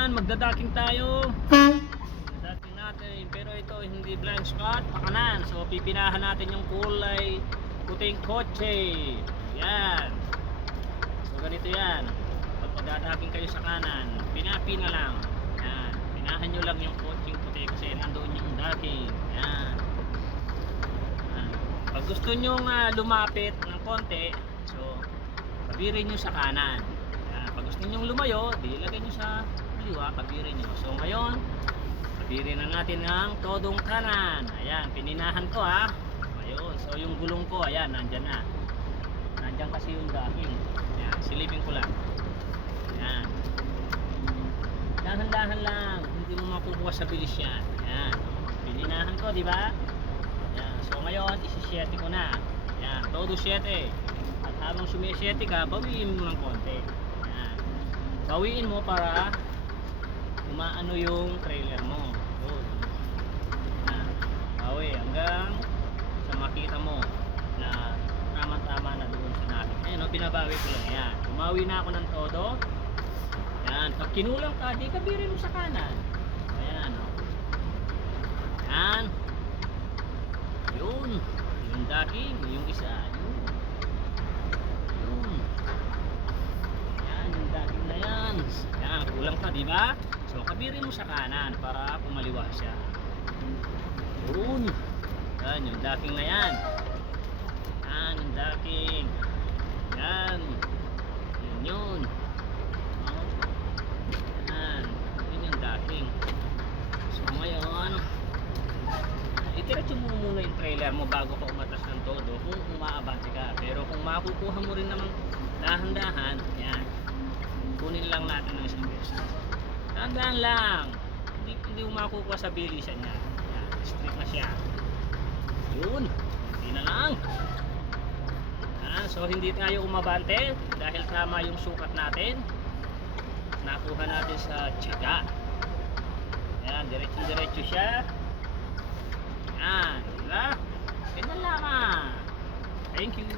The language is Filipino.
Yan, magdadaking tayo. Magdadaking natin. Pero ito hindi blind spot, pakanan. So pipinahan natin yung kulay puting kotse. Yan. So ganito yan. Pag magdadaking kayo sa kanan, pinapina lang. Yan. Pinahan nyo lang yung kotseng puti kasi nandoon yung daking. Yan. Pag gusto nyo lumapit ng konti, so kabirin nyo sa kanan. Pag gusto nyo lumayo, di ilagay nyo sa kaliwa, kabirin nyo. So ngayon, kabirin na natin ng todong kanan. Ayan, pininahan ko ayun, so yung gulong ko, ayan, nandyan na. Nandyan kasi yung daking. Ayan, silipin ko lang. Ayan. Dahan-dahan lang, hindi mo makukuha sa bilis yan. Ayan, pininahan ko, di ba? Ayan, so ngayon, isi-7 ko na. Ayan, todo 7. At habang sumi-7 ka, bawiin mo ng konti. Ayan. Bawiin mo para umaano yung trailer mo. Good. Ayan. Bawi hanggang sa makita mo na tama-tama na doon sa natin. Ayan, binabawi ko lang. Ayan. Umawi na ako ng todo. Ayan. Pag kinulang ka, di kabirin mo sa kanan. Ayan. Ayan. Yun, yung daking, yung isa, yun. Yan, yung daking na yan. Yan, kulang pa, di ba? So, kabirin mo sa kanan para pumaliwa siya. Yun. Yan, yung daking na yan. Yan, yung daking. Yan. Yun. Yan, yun yung daking. So, ngayon, itiratso mo muna yung trailer mo bago ka umatas ng todo kung umaabante ka. Pero kung makukuha mo rin naman dahan-dahan, yan, kunin lang natin ng isang beses. Dahan-dahan lang, hindi mo makukuha sa bilisan niya. Yan, straight na siya. Yun, hindi na lang. Yan, so hindi tayo umabante dahil tama yung sukat natin. Nakuha natin sa tiyaga. Yan, diretso-diretso siya. Yan, diba? Ganyan lamang. Thank you.